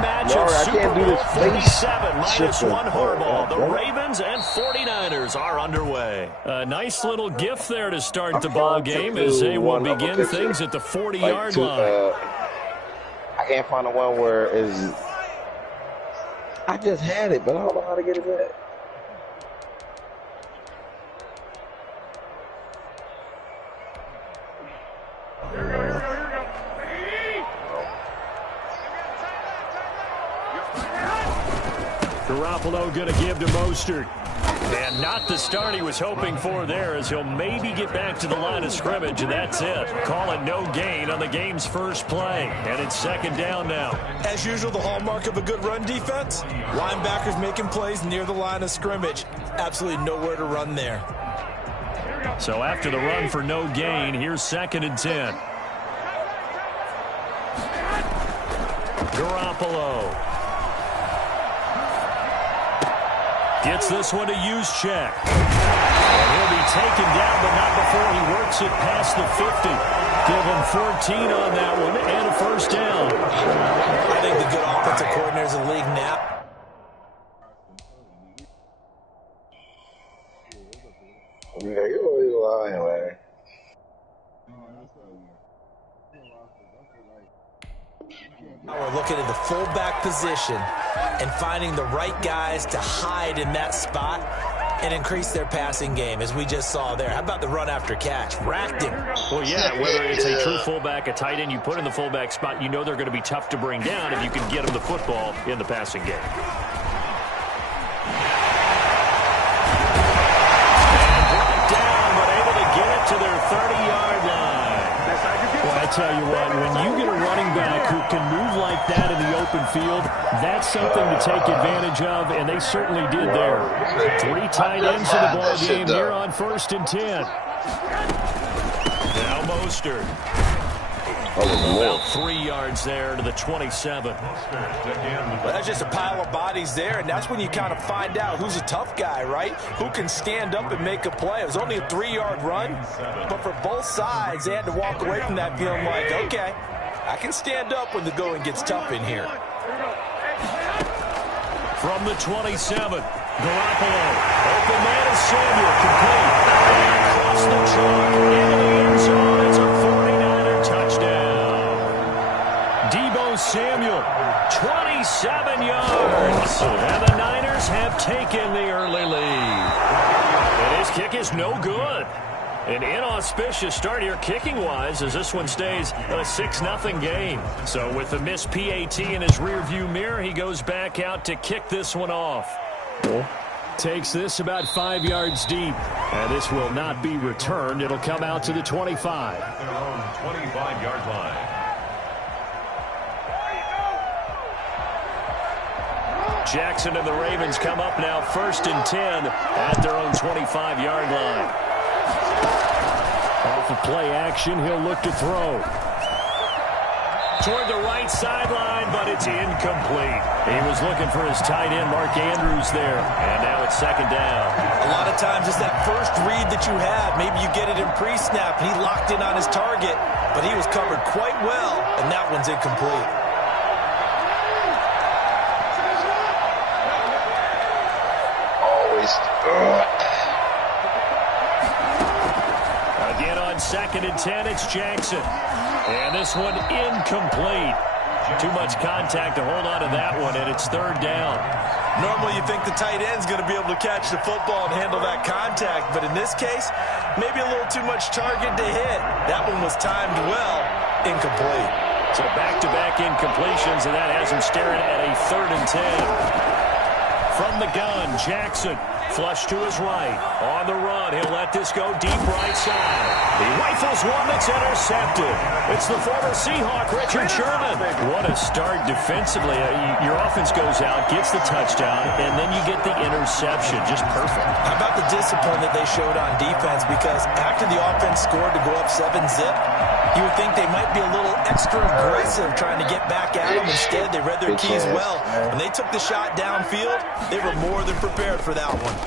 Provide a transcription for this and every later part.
rematch Lord, of I Super can't do Bowl this 47 minus shifting. one Harbaugh. The Ravens and 49ers are underway. A nice little gift there to start the ball game as they will begin things at the 40-yard line. I can't find the one where is. I just had it, but I don't know how to get it back. Garoppolo going to give to Mostert. And not the start he was hoping for there, as he'll maybe get back to the line of scrimmage, and that's it. Call it no gain on the game's first play. And it's second down now. As usual, the hallmark of a good run defense, linebackers making plays near the line of scrimmage. Absolutely nowhere to run there. So after the run for no gain, here's 2nd and 10. Garoppolo gets this one to Juszczyk. And he'll be taken down, but not before he works it past the 50. Give him 14 on that one and a first down. I think the good offensive coordinators in the league now. Yeah, you're always lying, man. We're looking at the fullback position and finding the right guys to hide in that spot and increase their passing game, as we just saw there. How about the run after catch? Racked him. Well, yeah, whether it's a true fullback, a tight end you put in the fullback spot, you know they're going to be tough to bring down if you can get them the football in the passing game. And brought down, but able to get it to their 30-yard line. Well, I tell you what, when you get a running back who can move like that in the open field, that's something to take advantage of, and they certainly did there. 3 tight ends in the ball game here on 1st and 10. Now Mostert. About 3 yards there to the 27. Well, that's just a pile of bodies there, and that's when you kind of find out who's a tough guy, right? Who can stand up and make a play. It was only a 3-yard run, but for both sides, they had to walk away from that feeling like, okay, I can stand up when the going gets tough in here. From the 27, Garoppolo. Open man is Samuel, complete. And across the chalk, into the end zone. It's a 49er touchdown. Debo Samuel, 27 yards. And the Niners have taken the early lead. And his kick is no good. An inauspicious start here kicking-wise as this one stays a 6-0 game. So with the missed PAT in his rearview mirror, he goes back out to kick this one off. Takes this about 5 yards deep. And this will not be returned. It'll come out to the 25. Their own 25-yard line. Jackson and the Ravens come up now 1st and 10 at their own 25-yard line. Off of play action, he'll look to throw. Toward the right sideline, but it's incomplete. He was looking for his tight end, Mark Andrews, there. And now it's 2nd down. A lot of times it's that first read that you have. Maybe you get it in pre-snap, and he locked in on his target, but he was covered quite well, and that one's incomplete. Always. Again on 2nd and 10, it's Jackson. And this one incomplete. Too much contact to hold on to that one, and it's 3rd down. Normally you think the tight end's going to be able to catch the football and handle that contact, but in this case, maybe a little too much target to hit. That one was timed well, incomplete. So back-to-back incompletions, and that has him staring at a 3rd and 10. From the gun, Jackson, flush to his right. On the run, he'll let this go deep right side. He rifles one that's intercepted. It's the former Seahawk, Richard Sherman. What a start defensively. Your offense goes out, gets the touchdown, and then you get the interception. Just perfect. How about the discipline that they showed on defense? Because after the offense scored to go up 7-zip, you would think they might be a little extra aggressive trying to get back at them. Instead, they read their keys well. When they took the shot downfield, they were more than prepared for that one.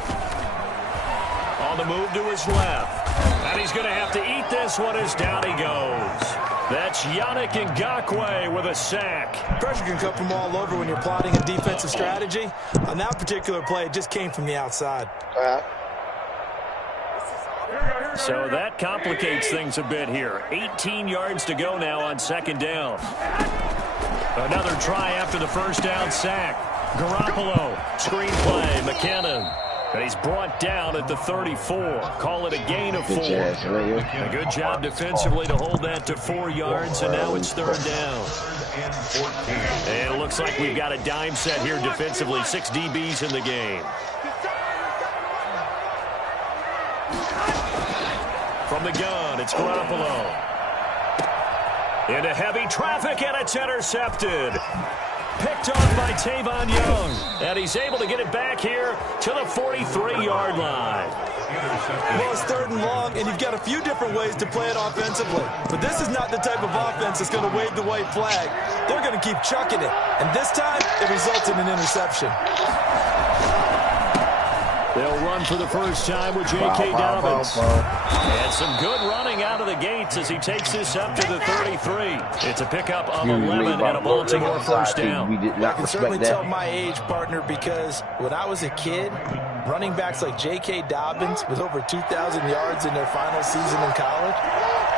On the move to his left. And he's going to have to eat this one as down he goes. That's Yannick Ngakoue with a sack. Pressure can come from all over when you're plotting a defensive strategy. On that particular play, it just came from the outside. So that complicates things a bit here. 18 yards to go now on second down. Another try after the first down sack. Garoppolo, screenplay, McKinnon. And he's brought down at the 34. Call it a gain of 4. A good job defensively to hold that to 4 yards, and now it's third down. And it looks like we've got a dime set here defensively. 6 DBs in the game. From the gun, it's Garoppolo. Into heavy traffic, and it's intercepted. Picked off by Tavon Young. And he's able to get it back here to the 43-yard line. Well, it's third and long, and you've got a few different ways to play it offensively. But this is not the type of offense that's going to wave the white flag. They're going to keep chucking it. And this time, it results in an interception. They'll run for the first time with J.K. Dobbins. And some good running out of the gates as he takes this up to the 33. It's a pickup of 11 and a Baltimore first down. I can certainly tell my age, partner, because when I was a kid, running backs like J.K. Dobbins with over 2,000 yards in their final season in college,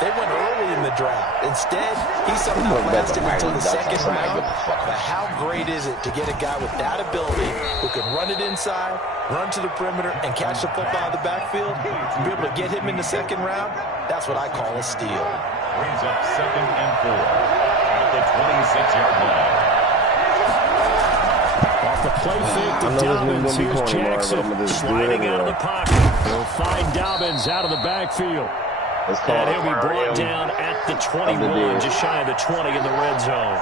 they went early in the draft. Instead, he somehow lasted until the second round. But how great is it to get a guy with that ability who can run it inside, run to the perimeter, and catch the football out of the backfield, and be able to get him in the second round? That's what I call a steal. Brings up 2nd and 4 at the 26-yard line. Off the play fake to Dobbins. Here's Jackson sliding out of the pocket. He'll find Dobbins out of the backfield. And he'll be brought down at the 21, just shy of the 20 in the red zone.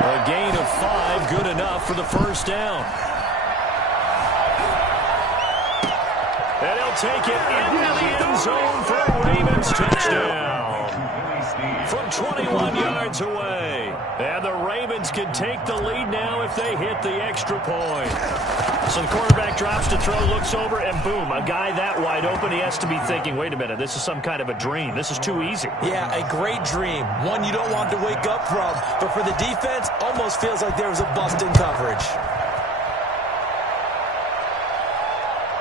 A gain of 5, good enough for the first down. And he'll take it into the end zone for a Ravens touchdown. From 21 yards away. And the Ravens can take the lead now if they hit the extra point. So the quarterback drops to throw, looks over, and boom, a guy that wide open, he has to be thinking, wait a minute, this is some kind of a dream. This is too easy. Yeah, a great dream. One you don't want to wake up from. But for the defense, almost feels like there was a bust in coverage.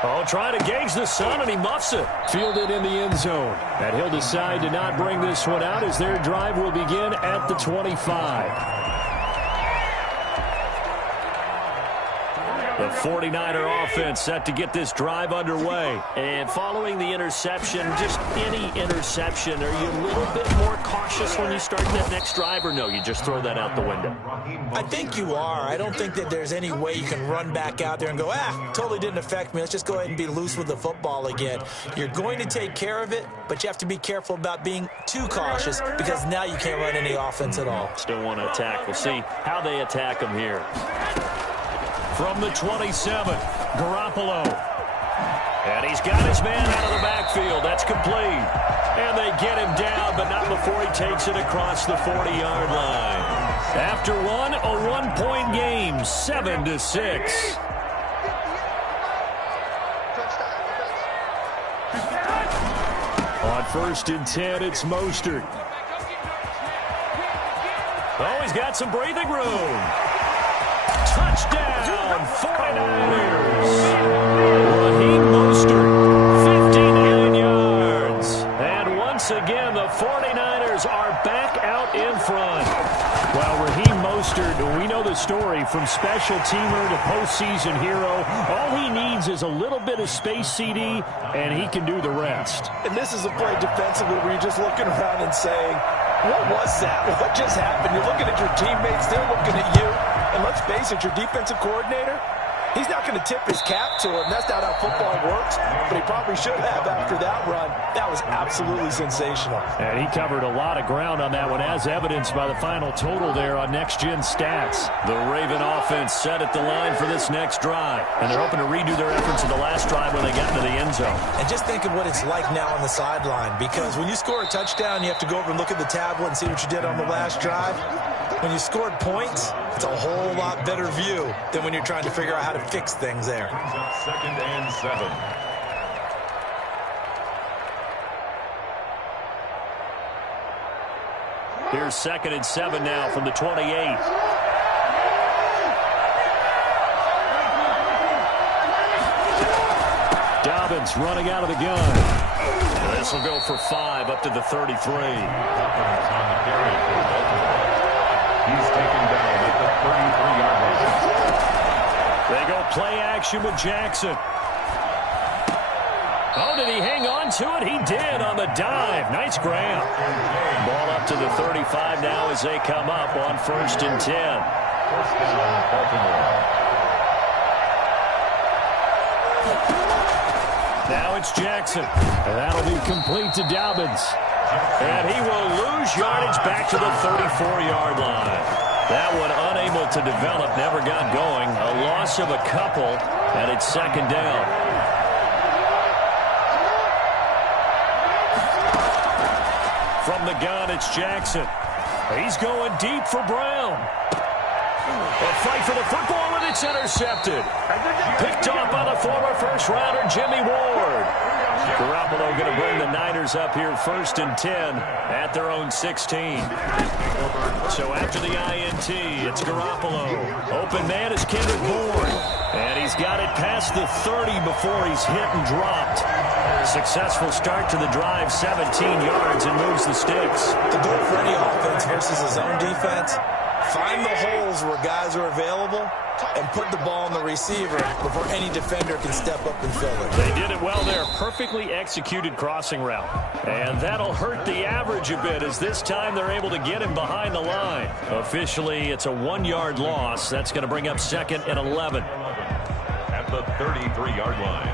Oh, trying to gauge the sun, and he muffs it. Fielded in the end zone. And he'll decide to not bring this one out as their drive will begin at the 25. The 49er offense set to get this drive underway. And following the interception, just any interception, are you a little bit more cautious when you start that next drive, or no, you just throw that out the window? I think you are. I don't think that there's any way you can run back out there and go, totally didn't affect me. Let's just go ahead and be loose with the football again. You're going to take care of it, but you have to be careful about being too cautious because now you can't run any offense at all. Still want to attack. We'll see how they attack them here. From the 27, Garoppolo. And he's got his man out of the backfield. That's complete. And they get him down, but not before he takes it across the 40-yard line. After one, a one-point game, 7-6. On 1st and 10, it's Mostert. Oh, he's got some breathing room. Touchdown, 49ers. Raheem Mostert, 59 yards. And once again, the 49ers are back out in front. Well, Raheem Mostert, we know the story from special teamer to postseason hero. All he needs is a little bit of space, CD, and he can do the rest. And this is a play defensively where you're just looking around and saying, what was that? What just happened? You're looking at your teammates, they're looking at you. And let's face it, your defensive coordinator, he's not going to tip his cap to him. That's not how football works, but he probably should have after that run. That was absolutely sensational. And he covered a lot of ground on that one, as evidenced by the final total there on Next Gen Stats. The Raven offense set at the line for this next drive, and they're hoping to redo their efforts in the last drive when they got into the end zone. And just think of what it's like now on the sideline, because when you score a touchdown, you have to go over and look at the tablet and see what you did on the last drive. When you scored points, it's a whole lot better view than when you're trying to figure out how to fix things there. 2nd and 7. Here's 2nd and 7 now from the 28. Dobbins running out of the gun. This will go for 5 up to the 33. He's taken down at the 33-yard line. They go play action with Jackson. Oh, did he hang on to it? He did on the dive. Nice grab. Ball up to the 35 now as they come up on 1st and 10. First down, Baltimore. Now it's Jackson. And that'll be complete to Dobbins. And he will lose yardage back to the 34-yard line. That one unable to develop, never got going. A loss of a couple, and it's 2nd down. From the gun, it's Jackson. He's going deep for Brown. A fight for the football, and it's intercepted. Picked off by the former first-rounder Jimmy Ward. Garoppolo going to bring the Niners up here 1st and 10 at their own 16. So after the INT, it's Garoppolo. Open man is Kendrick Bourne. And he's got it past the 30 before he's hit and dropped. Successful start to the drive, 17 yards, and moves the sticks. The goal for any offense versus his own defense, find the holes where guys are available and put the ball on the receiver before any defender can step up and fill it. They did it well there. Perfectly executed crossing route. And that'll hurt the average a bit as this time they're able to get him behind the line. Officially, it's a 1-yard loss. That's going to bring up 2nd and 11. At the 33-yard line.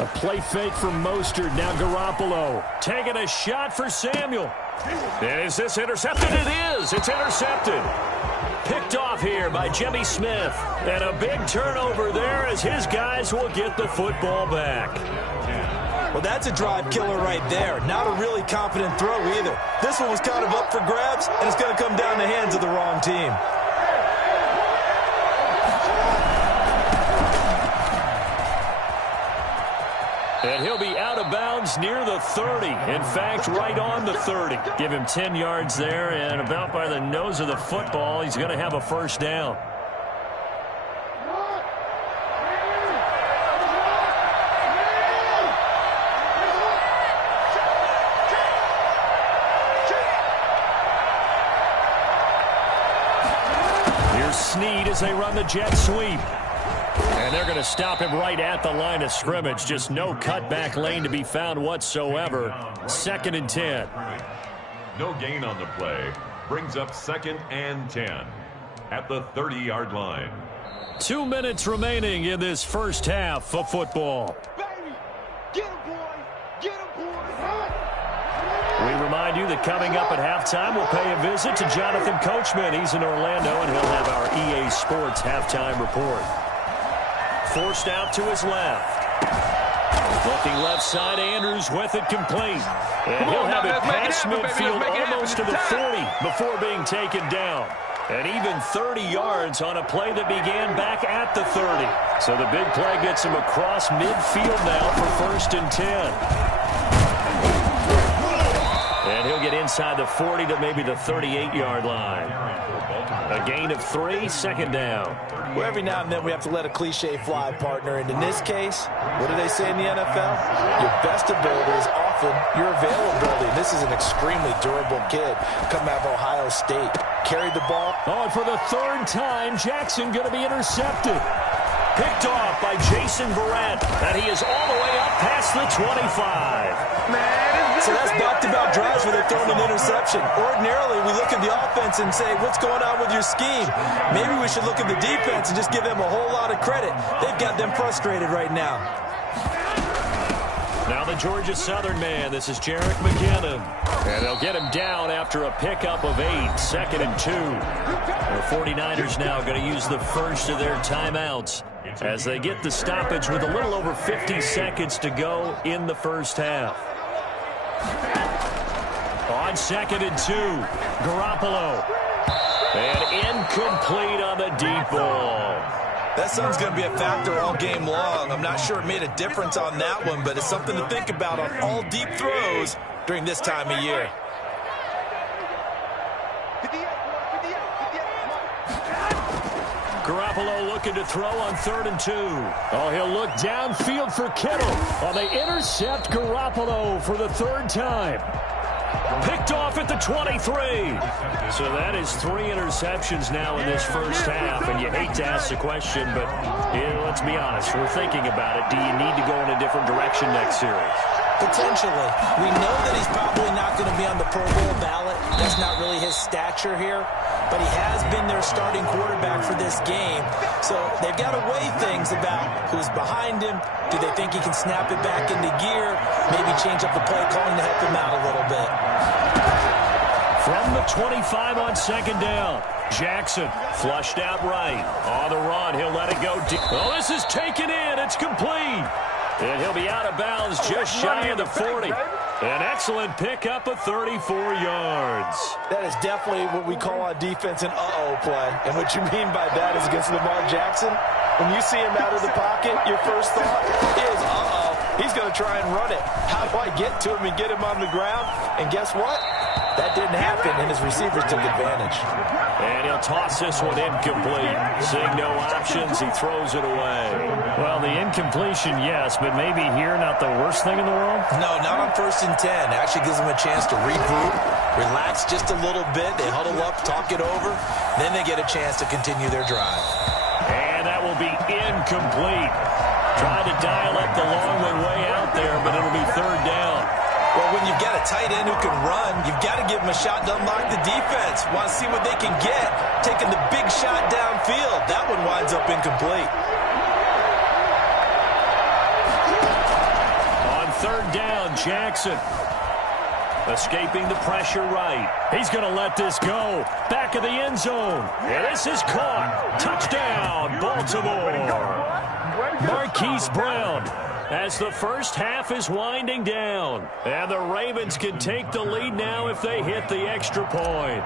A play fake from Mostert. Now Garoppolo taking a shot for Samuel. And is this intercepted? It is. It's intercepted. Picked off here by Jimmy Smith. And a big turnover there as his guys will get the football back. Well, that's a drive killer right there. Not a really confident throw either. This one was kind of up for grabs, and it's going to come down the hands of the wrong team. And he'll be out of bounds near the 30. In fact, right on the 30. Give him 10 yards there, and about by the nose of the football, he's going to have a 1st down. Here's Snead as they run the jet sweep. And they're going to stop him right at the line of scrimmage. Just no cutback lane to be found whatsoever. 2nd and 10. No gain on the play. Brings up 2nd and 10 at the 30-yard line. 2 minutes remaining in this first half of football. We remind you that coming up at halftime, we'll pay a visit to Jonathan Coachman. He's in Orlando, and he'll have our EA Sports halftime report. Forced out to his left. Looking left side, Andrews with it complete. And he'll have it past midfield almost to the 40 before being taken down. And even 30 yards on a play that began back at the 30. So the big play gets him across midfield now for 1st and 10. And he'll get inside the 40 to maybe the 38-yard line. A gain of 3, 2nd down. Well, every now and then we have to let a cliche fly, partner. And in this case, what do they say in the NFL? Your best ability is often your availability. This is an extremely durable kid coming out of Ohio State. Carried the ball. Oh, and for the 3rd time, Jackson going to be intercepted. Picked off by Jason Verrett. And he is all the way up past the 25. So that's back-to-back drives where they're throwing an interception. Ordinarily, we look at the offense and say, what's going on with your scheme? Maybe we should look at the defense and just give them a whole lot of credit. They've got them frustrated right now. Now the Georgia Southern man. This is Jerick McKinnon. And they'll get him down after a pickup of 8. 2nd and 2. The 49ers now going to use the first of their timeouts as they get the stoppage with a little over 50 seconds to go in the first half. On 2nd and 2, Garoppolo. And incomplete on the deep ball. That sun's going to be a factor all game long. I'm not sure it made a difference on that one, but it's something to think about on all deep throws during this time of year. Garoppolo looking to throw on 3rd and 2. Oh, he'll look downfield for Kittle. Oh, they intercept Garoppolo for the 3rd time. Picked off at the 23. So that is 3 interceptions now in this first half. And you hate to ask the question, but let's be honest. We're thinking about it. Do you need to go in a different direction next series? Potentially. We know that he's probably not going to be on the Pro Bowl ballot. That's not really his stature here. But he has been their starting quarterback for this game. So they've got to weigh things about who's behind him. Do they think he can snap it back into gear? Maybe change up the play calling to help him out a little bit. From the 25 on 2nd down. Jackson flushed out right. On the run, he'll let it go deep. Oh, this is taken in. It's complete. And he'll be out of bounds just shy of the 40. An excellent pickup of 34 yards. That is definitely what we call on defense an uh-oh play. And what you mean by that is against Lamar Jackson, when you see him out of the pocket, your first thought is, uh-oh, he's going to try and run it. How do I get to him and get him on the ground? And guess what? That didn't happen, and his receivers took advantage. And he'll toss this one incomplete. Seeing no options, he throws it away. Well, the incompletion, yes, but maybe here not the worst thing in the world? No, not on 1st and 10. Actually gives them a chance to regroup, relax just a little bit. They huddle up, talk it over. Then they get a chance to continue their drive. And that will be incomplete. Trying to dial up the long way out there, but it'll be 3rd down. Well, when you've got a tight end who can run, you've got to give him a shot to unlock the defense. Want to see what they can get. Taking the big shot downfield. That one winds up incomplete. On 3rd down, Jackson. Escaping the pressure right. He's going to let this go. Back of the end zone. And this is caught. Touchdown, Baltimore. Marquise Brown, as the first half is winding down. And the Ravens can take the lead now if they hit the extra point.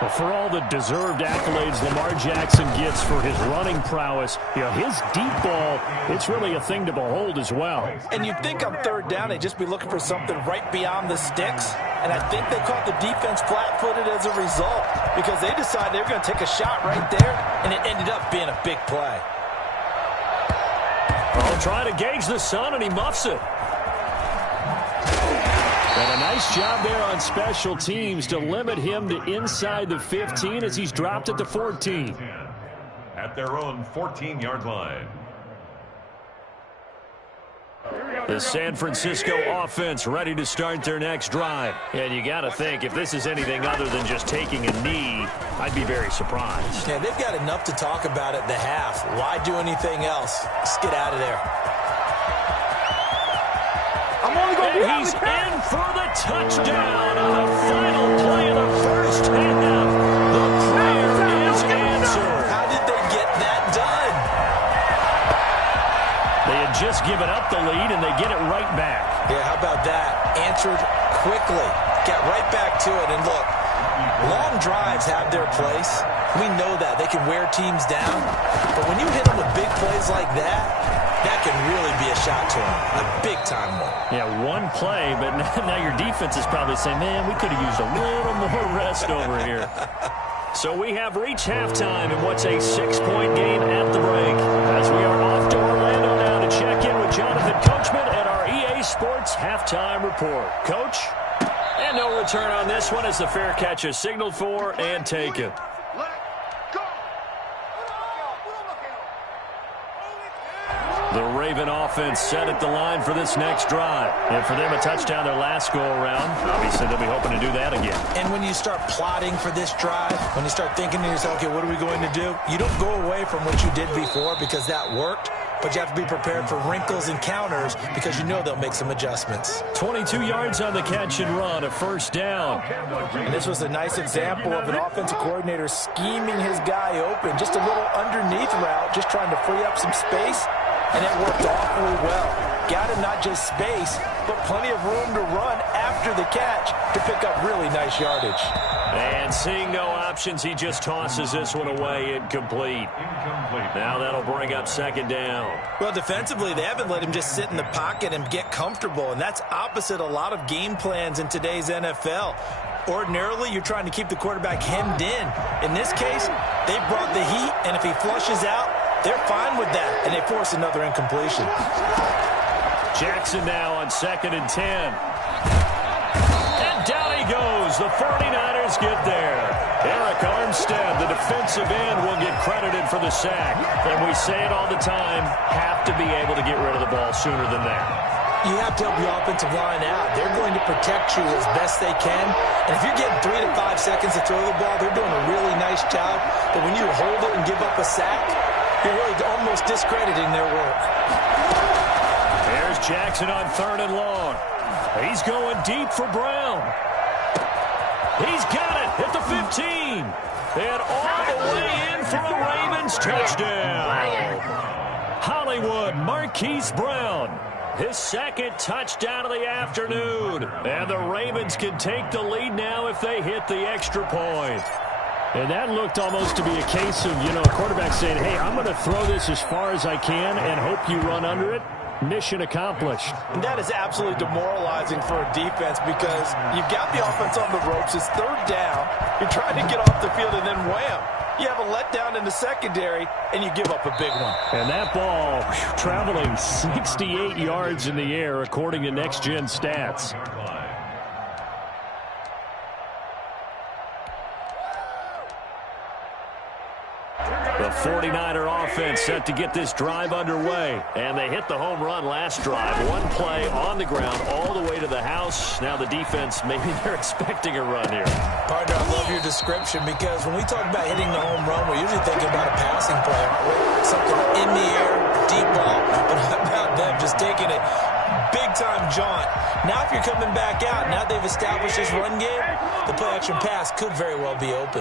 Well, for all the deserved accolades Lamar Jackson gets for his running prowess, his deep ball, it's really a thing to behold as well. And you'd think on 3rd down they'd just be looking for something right beyond the sticks. And I think they caught the defense flat-footed as a result because they decided they were going to take a shot right there, and it ended up being a big play. Oh, trying to gauge the sun, and he muffs it. And a nice job there on special teams to limit him to inside the 15 as he's dropped it to 14. At their own 14-yard line. The San Francisco offense ready to start their next drive. And you got to think, if this is anything other than just taking a knee, I'd be very surprised. Yeah, they've got enough to talk about at the half. Why do anything else? Just get out of there. I'm only going to be he's in for the touchdown on the final play of the first half. The prayer is answered. How did they get that done? They had just given up the lead, and they get it right back. Yeah, how about that? Answered quickly. Got right back to it. And look, long drives have their place. We know that. They can wear teams down. But when you hit them with big plays like that, that can really be a shot to them. A big-time one. Yeah, one play, but now your defense is probably saying, man, we could have used a little more rest over here. So we have reached halftime in what's a 6-point game at the break. As we are off to Orlando now to check in with Jonathan Coachman at our EA Sports Halftime Report. Coach? And no return on this one as the fair catch is signaled for and taken. The Raven offense set at the line for this next drive. And for them, a touchdown their last go-around. Obviously, they'll be hoping to do that again. And when you start plotting for this drive, when you start thinking to yourself, okay, what are we going to do? You don't go away from what you did before because that worked, but you have to be prepared for wrinkles and counters because you know they'll make some adjustments. 22 yards on the catch and run, a first down. And this was a nice example of an offensive coordinator scheming his guy open, just a little underneath route, just trying to free up some space. And it worked awfully well. Got him not not just space, but plenty of room to run after the catch to pick up really nice yardage. And seeing no options, he just tosses this one away, incomplete. Now that'll bring up second down. Well, defensively, they haven't let him just sit in the pocket and get comfortable, and that's opposite a lot of game plans in today's NFL. Ordinarily, you're trying to keep the quarterback hemmed in. In this case, they brought the heat, and if he flushes out, they're fine with that, and they force another incompletion. Jackson now on 2nd and 10. And down he goes. The 49ers get there. Eric Armstead, the defensive end, will get credited for the sack. And we say it all the time, have to be able to get rid of the ball sooner than that. You have to help your offensive line out. They're going to protect you as best they can. And if you're getting 3 to 5 seconds to throw the ball, they're doing a really nice job. But when you hold it and give up a sack, you're really almost discrediting their work. There's Jackson on 3rd and long. He's going deep for Brown. He's got it at the 15. And all the way in for a Ravens touchdown. Hollywood Marquise Brown. His 2nd touchdown of the afternoon. And the Ravens can take the lead now if they hit the extra point. And that looked almost to be a case of, a quarterback saying, hey, I'm going to throw this as far as I can and hope you run under it. Mission accomplished. And that is absolutely demoralizing for a defense because you've got the offense on the ropes. It's 3rd down. You're trying to get off the field and then wham. You have a letdown in the secondary, and you give up a big one. And that ball traveling 68 yards in the air, according to Next Gen Stats. The 49er offense set to get this drive underway. And they hit the home run last drive. One play on the ground all the way to the house. Now the defense, maybe they're expecting a run here. Partner, I love your description because when we talk about hitting the home run, we're usually thinking about a passing play, aren't we? Something in the air, deep ball. But how about them just taking it big-time jaunt? Now if you're coming back out, now they've established this run game, the play-action pass could very well be open.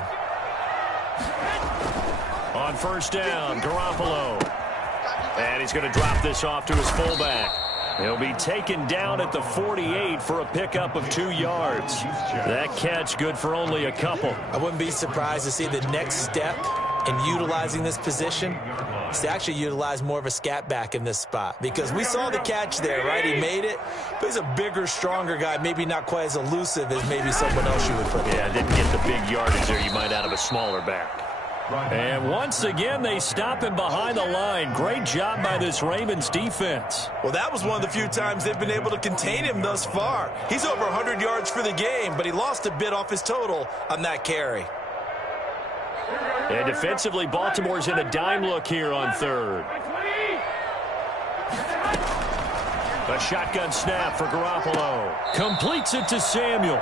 On 1st down, Garoppolo. And he's going to drop this off to his fullback. He'll be taken down at the 48 for a pickup of 2 yards. That catch good for only a couple. I wouldn't be surprised to see the next step in utilizing this position is to actually utilize more of a scat back in this spot. Because we saw the catch there, right? He made it. But he's a bigger, stronger guy, maybe not quite as elusive as maybe someone else you would put in. Yeah, didn't get the big yardage there you might out of a smaller back. And once again, they stop him behind the line. Great job by this Ravens defense. Well, that was one of the few times they've been able to contain him thus far. He's over 100 yards for the game, but he lost a bit off his total on that carry. And defensively, Baltimore's in a dime look here on 3rd. A shotgun snap for Garoppolo. Completes it to Samuel.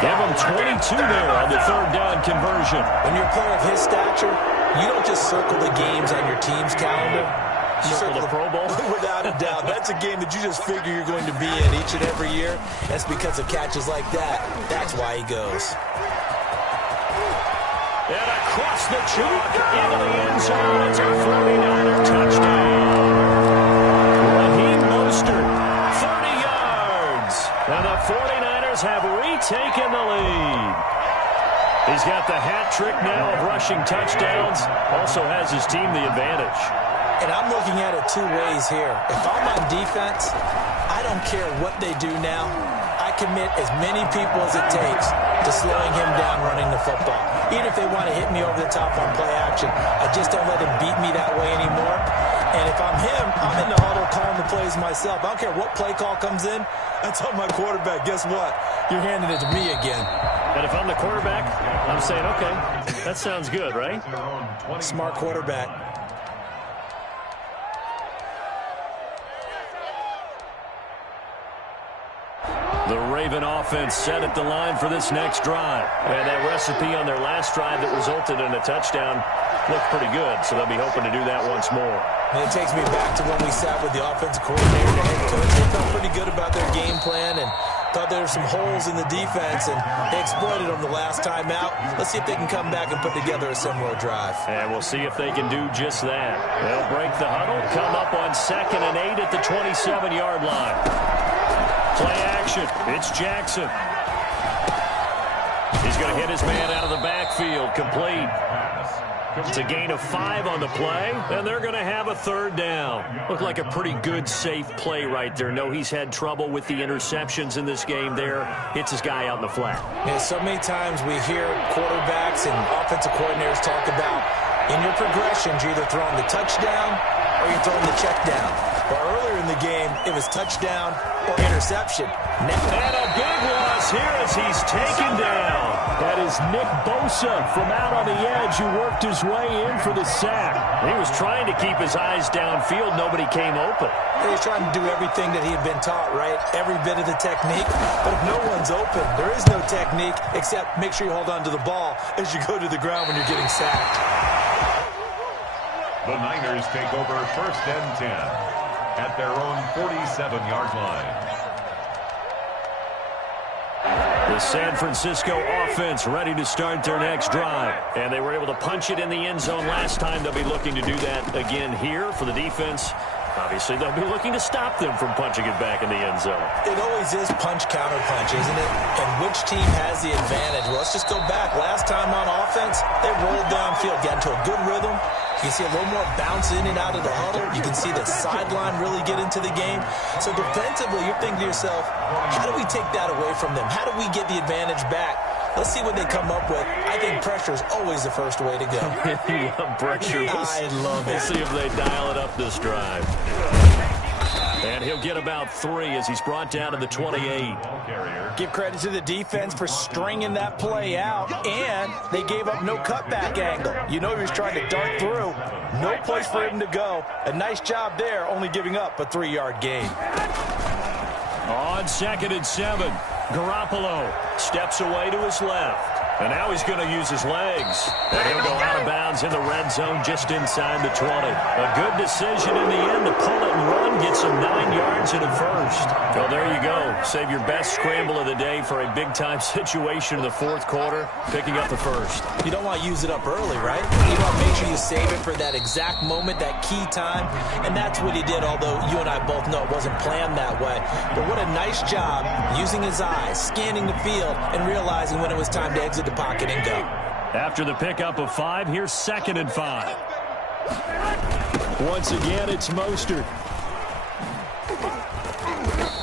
Give him 22 there on the 3rd down conversion. When you're a player of his stature, you don't just circle the games on your team's calendar. You circle the Pro Bowl? Without a doubt. That's a game that you just figure you're going to be in each and every year. That's because of catches like that. That's why he goes. And across the chalk into the end zone. It's a 49er touchdown. Raheem Mostert, 30 yards. And the 49ers have retaken the lead. He's got the hat trick now of rushing touchdowns. Also has his team the advantage. And I'm looking at it 2 ways here. If I'm on defense, I don't care what they do now. I commit as many people as it takes to slowing him down running the football. Even if they want to hit me over the top on play action, I just don't let him beat me that way anymore. And if I'm him, I'm in the huddle calling the plays myself. I don't care what play call comes in. I tell my quarterback, guess what? You're handing it to me again. But if I'm the quarterback, I'm saying, okay, that sounds good, right? Smart quarterback. The Raven offense set at the line for this next drive. And that recipe on their last drive that resulted in a touchdown looked pretty good, so they'll be hoping to do that once more. And it takes me back to when we sat with the offensive coordinator and the head coach. They felt pretty good about their game plan, and Thought there were some holes in the defense, and they exploited them the last time out. Let's see if they can come back and put together a similar drive. And we'll see if they can do just that. They'll break the huddle, come up on 2nd and 8 at the 27-yard line. Play action. It's Jackson. He's going to hit his man out of the backfield. Complete. It's a gain of 5 on the play, and they're going to have a 3rd down. Looked like a pretty good, safe play right there. No, he's had trouble with the interceptions in this game there. Hits his guy out in the flat. Yeah, so many times we hear quarterbacks and offensive coordinators talk about in your progressions, you're either throwing the touchdown or you're throwing the check down. But earlier in the game, it was touchdown or interception. And a big loss here as he's taken down. That is Nick Bosa from out on the edge who worked his way in for the sack. He was trying to keep his eyes downfield. Nobody came open. He was trying to do everything that he had been taught, right? Every bit of the technique. But if no one's open, there is no technique except make sure you hold on to the ball as you go to the ground when you're getting sacked. The Niners take over 1st and 10 at their own 47-yard line. The San Francisco offense ready to start their next drive. And they were able to punch it in the end zone last time. They'll be looking to do that again here for the defense. Obviously, they'll be looking to stop them from punching it back in the end zone. It always is punch-counter-punch, isn't it? And which team has the advantage? Well, let's just go back. Last time on offense, they rolled downfield, got into a good rhythm. You can see a little more bounce in and out of the huddle. You can see the sideline really get into the game. So defensively, you're thinking to yourself, how do we take that away from them? How do we get the advantage back? Let's see what they come up with. I think pressure is always the first way to go. You love pressure. I love it. We'll see if they dial it up this drive. And he'll get about 3 as he's brought down to the 28. Give credit to the defense for stringing that play out, and they gave up no cutback angle. You know he was trying to dart through. No place for him to go. A nice job there, only giving up a 3-yard gain. On 2nd and 7, Garoppolo steps away to his left. And now he's going to use his legs. And he'll go out of bounds in the red zone just inside the 20. A good decision in the end to pull it and run, get some 9 yards and a 1st. Well, there you go. Save your best scramble of the day for a big-time situation in the 4th quarter, picking up the 1st. You don't want to use it up early, right? You want to make sure you save it for that exact moment, that key time. And that's what he did, although you and I both know it wasn't planned that way. But what a nice job using his eyes, scanning the field, and realizing when it was time to exit the pocket and go. After the pickup of 5, here's 2nd and 5. Once again, it's Mostert.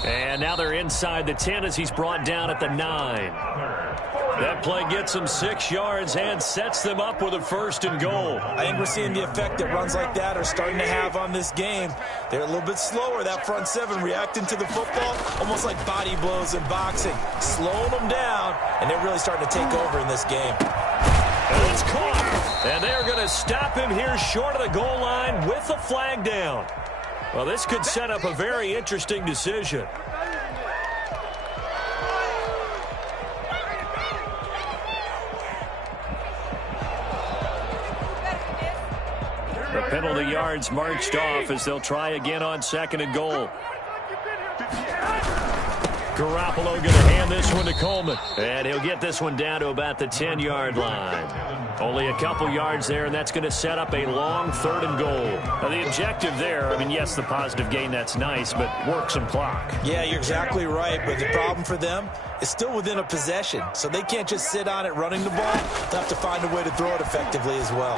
And now they're inside the 10 as he's brought down at the 9. That play gets them 6 yards and sets them up with a 1st and goal. I think we're seeing the effect that runs like that are starting to have on this game. They're a little bit slower, that front 7 reacting to the football, almost like body blows in boxing, slowing them down, and they're really starting to take over in this game. And it's caught. And they're going to stop him here short of the goal line with the flag down. Well, this could set up a very interesting decision. The penalty yards marched off as they'll try again on 2nd and goal. Garoppolo going to hand this one to Coleman. And he'll get this one down to about the 10-yard line. Only a couple yards there, and that's going to set up a long 3rd and goal. Now, the objective there, I mean, yes, the positive gain, that's nice, but work some clock. Yeah, you're exactly right, but the problem for them is still within a possession. So they can't just sit on it running the ball. They'll have to find a way to throw it effectively as well.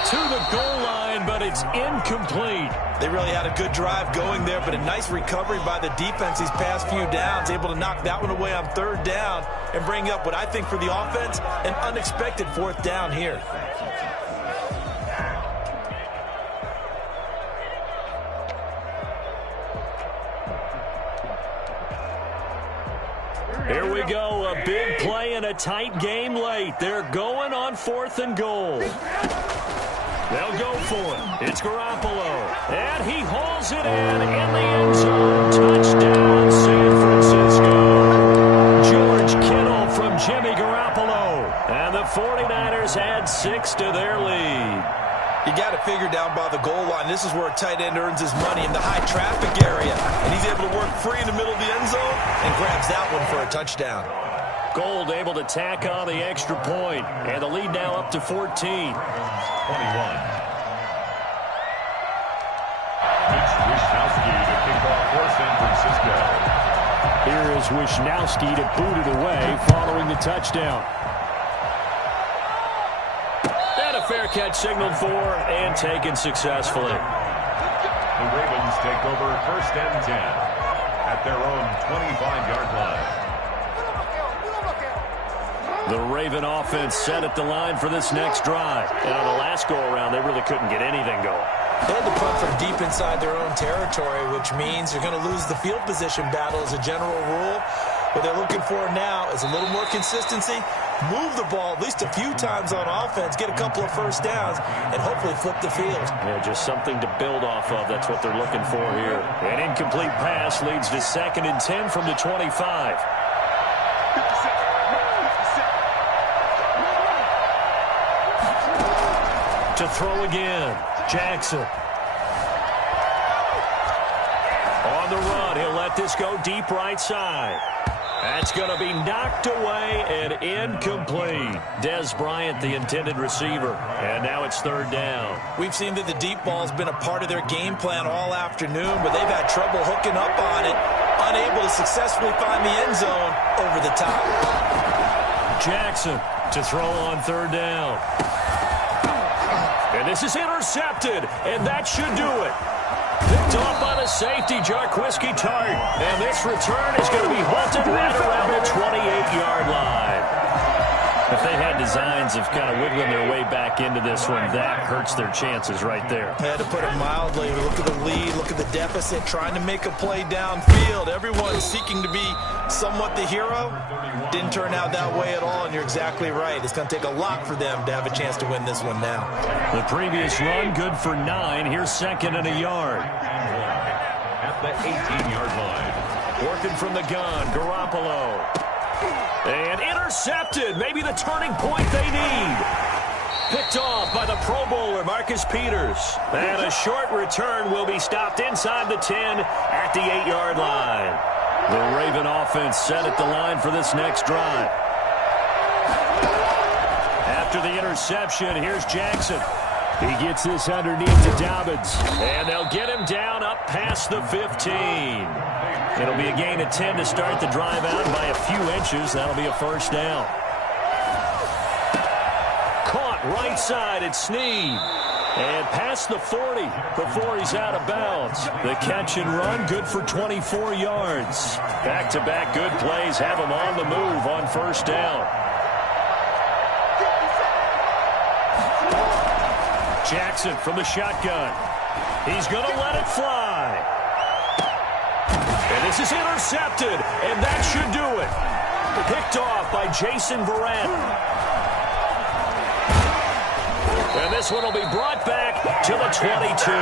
To the goal line, but it's incomplete. They really had a good drive going there, but a nice recovery by the defense these past few downs, able to knock that one away on 3rd down and bring up what I think for the offense, an unexpected 4th down here. Here we go, a big play and a tight game late. They're going on 4th and goal. They'll go for it. It's Garoppolo. And he hauls it in the end zone. Touchdown, San Francisco. George Kittle from Jimmy Garoppolo. And the 49ers add 6 to their lead. You got to figure down by the goal line. This is where a tight end earns his money in the high traffic area. And he's able to work free in the middle of the end zone. and grabs that one for a touchdown. Gold able to tack on the extra point, and the lead now up to 14. 21. It's Wisnowski to kick off for San Francisco. Here is Wisnowski to boot it away following the touchdown. And a fair catch signaled for and taken successfully. The Ravens take over 1st and 10 at their own 25-yard line. The Raven offense set at the line for this next drive. And on the last go-around, they really couldn't get anything going. They had to punt from deep inside their own territory, which means you're going to lose the field position battle as a general rule. What they're looking for now is a little more consistency, move the ball at least a few times on offense, get a couple of first downs, and hopefully flip the field. Yeah, just something to build off of. That's what they're looking for here. An incomplete pass leads to 2nd and 10 from the 25. To throw again, Jackson. On the run, he'll let this go deep right side. That's going to be knocked away and incomplete. Dez Bryant, the intended receiver. And now it's 3rd down. We've seen that the deep ball's been a part of their game plan all afternoon, but they've had trouble hooking up on it, unable to successfully find the end zone over the top. Jackson to throw on 3rd down. And this is intercepted, and that should do it. Picked off by the safety, Jarquiski Tart. And this return is going to be halted right around the 28-yard line. If they had designs of kind of wiggling their way back into this one, that hurts their chances right there. I had to put it mildly. Look at the lead, look at the deficit, trying to make a play downfield. Everyone's seeking to be somewhat the hero. Didn't turn out that way at all, and you're exactly right. It's going to take a lot for them to have a chance to win this one now. The previous run, good for 9. Here's 2nd and a yard. At the 18-yard line. Working from the gun, Garoppolo. And intercepted. Maybe the turning point they need. Picked off by the Pro Bowler, Marcus Peters. And a short return will be stopped inside the 10 at the 8-yard line. The Raven offense set at the line for this next drive. After the interception, here's Jackson. He gets this underneath to Dobbins. And they'll get him down up past the 15. It'll be a gain of 10 to start the drive out by a few inches. That'll be a 1st down. Caught right side at Snead. And past the 40 before he's out of bounds. The catch and run, good for 24 yards. Back-to-back good plays have him on the move on 1st down. Jackson from the shotgun. He's going to let it fly. And this is intercepted, and that should do it. Picked off by Jason Verrett. And this one will be brought back to the 22.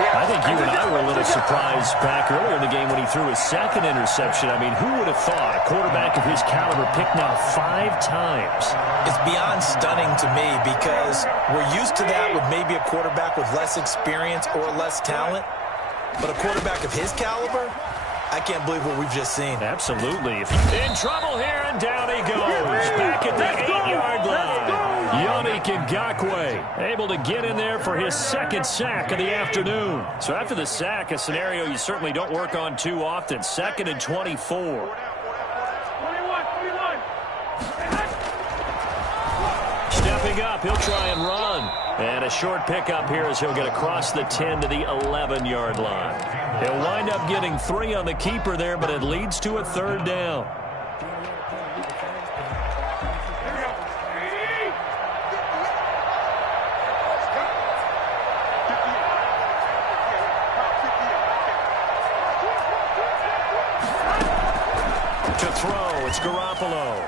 I think you and I were a little surprised back earlier in the game when he threw his 2nd interception. I mean, who would have thought a quarterback of his caliber picked now 5 times? It's beyond stunning to me because we're used to that with maybe a quarterback with less experience or less talent. But a quarterback of his caliber, I can't believe what we've just seen. Absolutely. In trouble here, and down he goes. Back at the 8-yard line. Yannick Ngakoue able to get in there for his 2nd sack of the afternoon. So after the sack, a scenario you certainly don't work on too often. 2nd and 24. Stepping up, he'll try and run. And a short pickup here as he'll get across the 10 to the 11-yard line. He'll wind up getting 3 on the keeper there, but it leads to a 3rd down. To throw, it's Garoppolo.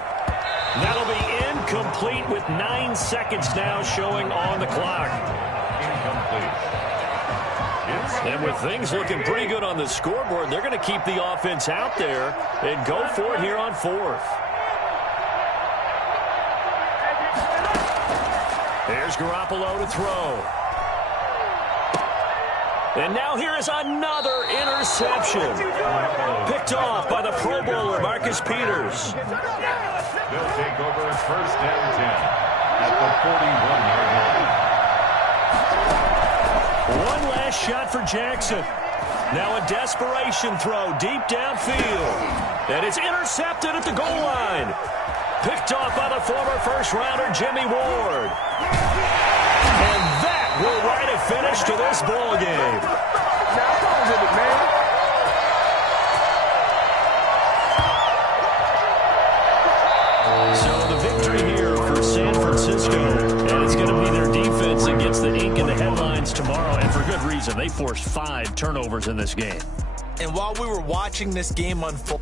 That'll be incomplete with 9 seconds now showing on the clock. And with things looking pretty good on the scoreboard, they're going to keep the offense out there and go for it here on 4th. There's Garoppolo to throw. And now here is another interception. Picked off by the Pro Bowler, Marcus Peters. They'll take over first and 10 at the 41-yard line. One last shot for Jackson. Now a desperation throw deep downfield. And it's intercepted at the goal line. Picked off by the former first-rounder, Jimmy Ward. And that will write a finish to this ball game. Now, come on with it, man. So the victory here for San Francisco, and it's going to be their defense that gets the ink in the headlines tomorrow, and for good reason. They forced 5 turnovers in this game. And while we were watching this game unfold,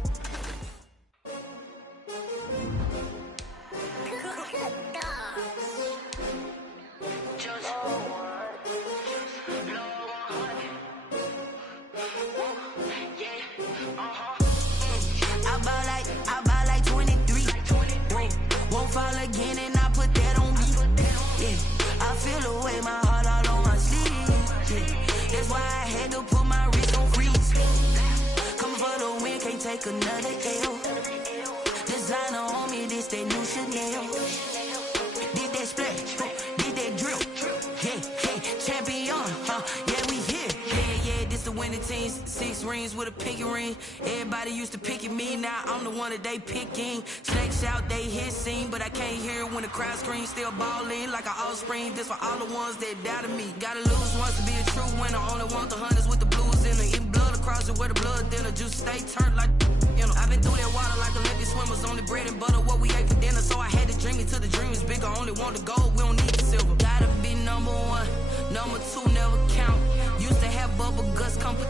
I ball like 23. Won't fall again, and I put that on me. Yeah, I feel away, my heart all on my sleeve. Yeah, that's why I had to put my wrist on freeze. Coming for the win, can't take another L. Designer on me, this that new Chanel. Did that splash, did that drill. Yeah, champion, yeah, we here. Yeah, this the winning team. 6 rings with a pinky ring. Everybody used to picking me, now I'm the one that they picking. Snakes out, they hit scene, but I can't hear when the crowd screams. Still balling like an offspring. This for all the ones that doubted me. Gotta lose once to be a true winner. Only want the hunters with the blues in it. Eating blood across it where the blood dinner. Juice stay turned like, you know. I've been through that water like Olympic swimmers. Only bread and butter, what we ate for dinner. So I had to dream it till the dream is bigger. Only want the gold, we don't need the silver. Gotta be number 1, number 2 never count. Used to have bubble guts competition.